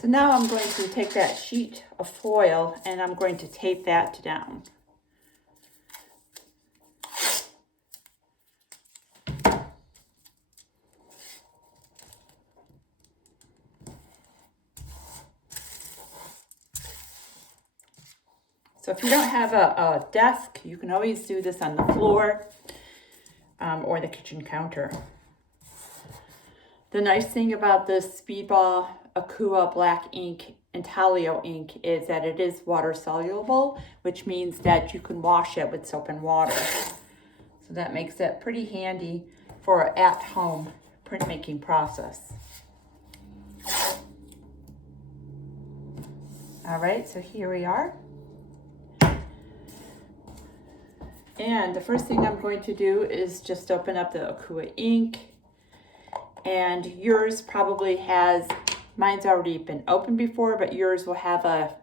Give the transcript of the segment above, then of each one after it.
So now I'm going to take that sheet of foil and I'm going to tape that down. So if you don't have a desk, you can always do this on the floor or the kitchen counter. The nice thing about this Speedball Aqua black ink and Talio ink is that it is water soluble, which means that you can wash it with soap and water. So that makes it pretty handy for an at-home printmaking process. All right, so here we are. And the first thing I'm going to do is just open up the Aqua ink. And yours probably has, mine's already been opened before, but yours will have a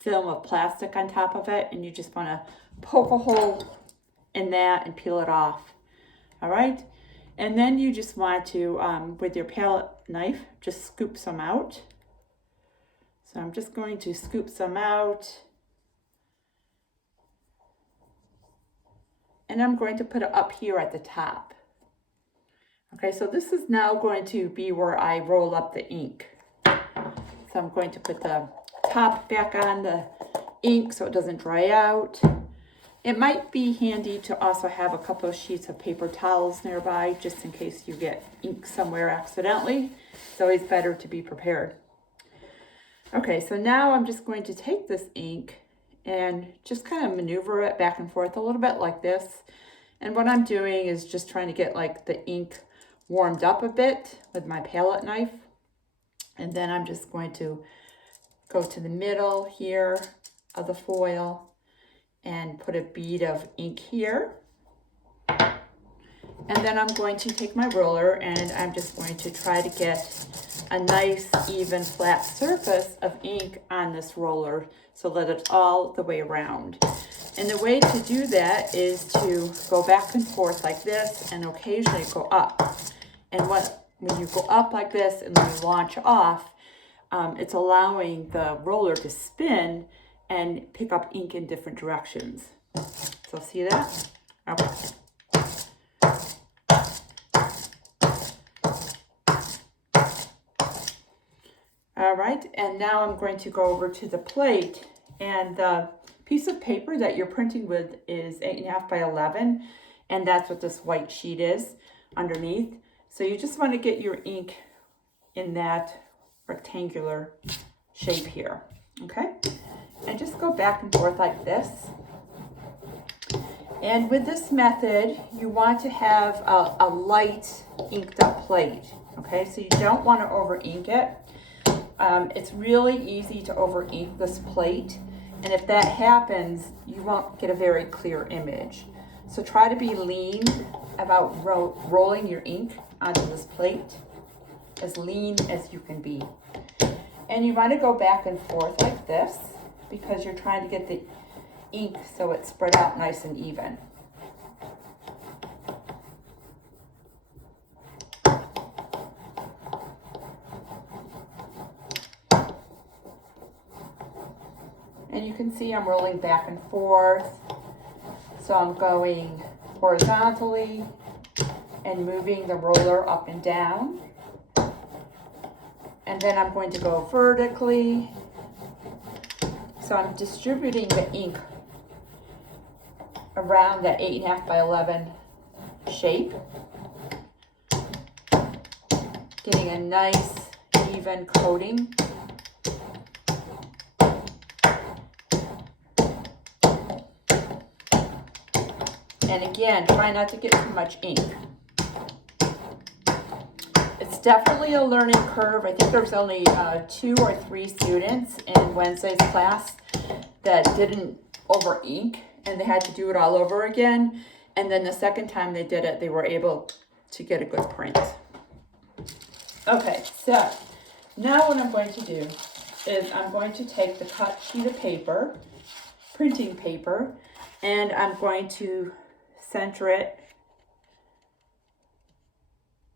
film of plastic on top of it. And you just want to poke a hole in that and peel it off. All right. And then you just want to, with your palette knife, just scoop some out. So I'm just going to scoop some out. And I'm going to put it up here at the top. Okay, so this is now going to be where I roll up the ink. So I'm going to put the top back on the ink so it doesn't dry out. It might be handy to also have a couple of sheets of paper towels nearby just in case you get ink somewhere accidentally. It's always better to be prepared. Okay, so now I'm just going to take this ink and just kind of maneuver it back and forth a little bit like this. And what I'm doing is just trying to get like the ink warmed up a bit with my palette knife. And then I'm just going to go to the middle here of the foil and put a bead of ink here. And then I'm going to take my roller and I'm just going to try to get a nice even flat surface of ink on this roller so that it's all the way around. And the way to do that is to go back and forth like this and occasionally go up. And when you go up like this and then you launch off, it's allowing the roller to spin and pick up ink in different directions. So see that? Okay. All right, and now I'm going to go over to the plate, and the piece of paper that you're printing with is 8.5 by 11, and that's what this white sheet is underneath. So you just want to get your ink in that rectangular shape here, okay? And just go back and forth like this. And with this method, you want to have a light inked up plate, okay? So you don't want to over ink it. It's really easy to over ink this plate. And if that happens, you won't get a very clear image. So try to be lean about rolling your ink onto this plate, as lean as you can be. And you want to go back and forth like this because you're trying to get the ink so it's spread out nice and even. And you can see I'm rolling back and forth. So I'm going horizontally and moving the roller up and down. And then I'm going to go vertically. So I'm distributing the ink around that 8.5 by 11 shape. Getting a nice even coating. And again, try not to get too much ink. It's definitely a learning curve. I think there's only 2 or 3 students in Wednesday's class that didn't over ink and they had to do it all over again. And then the second time they did it, they were able to get a good print. Okay, so now what I'm going to do is I'm going to take the cut sheet of paper, printing paper, and I'm going to center it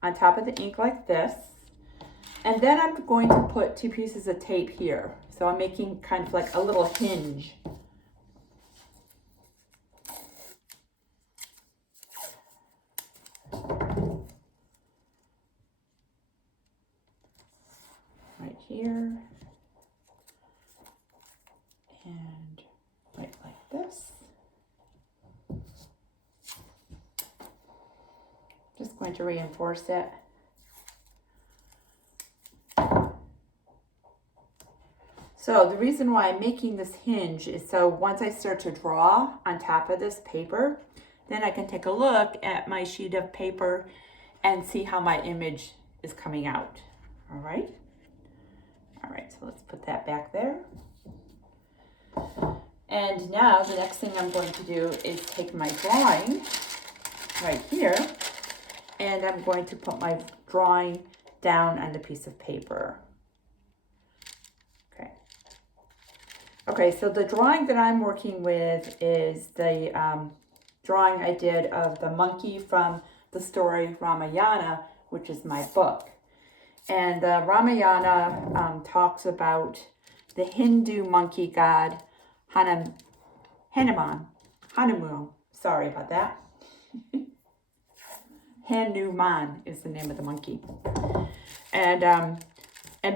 on top of the ink like this. And then I'm going to put 2 pieces of tape here. So I'm making kind of like a little hinge. Right here. And right like this. Just going to reinforce it. So the reason why I'm making this hinge is so once I start to draw on top of this paper, then I can take a look at my sheet of paper and see how my image is coming out. All right. All right, so let's put that back there. And now the next thing I'm going to do is take my drawing right here, and I'm going to put my drawing down on the piece of paper. Okay, so the drawing that I'm working with is the drawing I did of the monkey from the story Ramayana, which is my book. And Ramayana talks about the Hindu monkey god Hanuman, sorry about that. Hanuman is the name of the monkey. And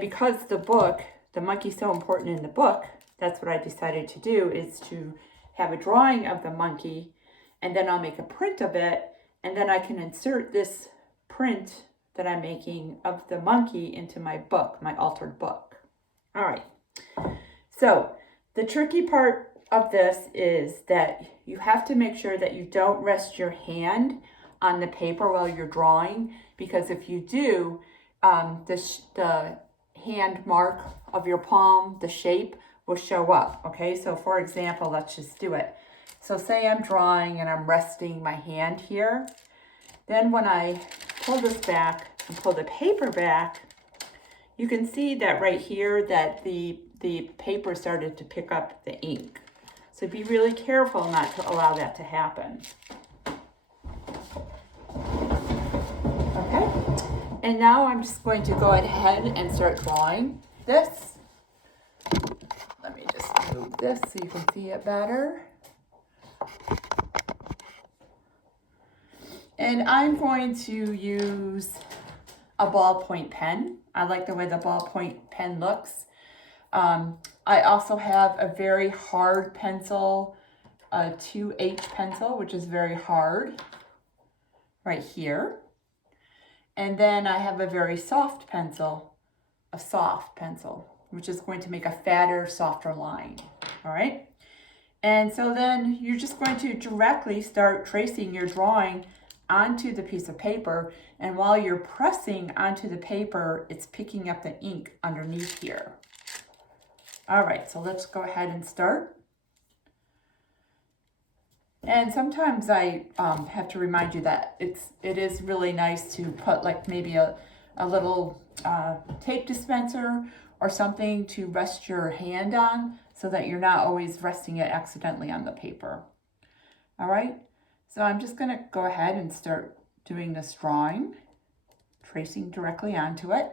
because the monkey's so important in the book, that's what I decided to do, is to have a drawing of the monkey, and then I'll make a print of it, and then I can insert this print that I'm making of the monkey into my book, my altered book. All right. So the tricky part of this is that you have to make sure that you don't rest your hand on the paper while you're drawing, because if you do, the hand mark of your palm, the shape, will show up. Okay, so for example, let's just do it. So say I'm drawing and I'm resting my hand here. Then when I pull this back and pull the paper back, you can see that right here that the paper started to pick up the ink. So be really careful not to allow that to happen. Okay, and now I'm just going to go ahead and start drawing this. Let me just move this so you can see it better. And I'm going to use a ballpoint pen. I like the way the ballpoint pen looks. I also have a very hard pencil, a 2H pencil, which is very hard, right here. And then I have a very soft pencil, which is going to make a fatter, softer line, all right? And so then you're just going to directly start tracing your drawing onto the piece of paper, and while you're pressing onto the paper, it's picking up the ink underneath here. All right, so let's go ahead and start. And sometimes I have to remind you that it is really nice to put like maybe a little tape dispenser or something to rest your hand on so that you're not always resting it accidentally on the paper. All right, so I'm just going to go ahead and start doing this drawing, tracing directly onto it.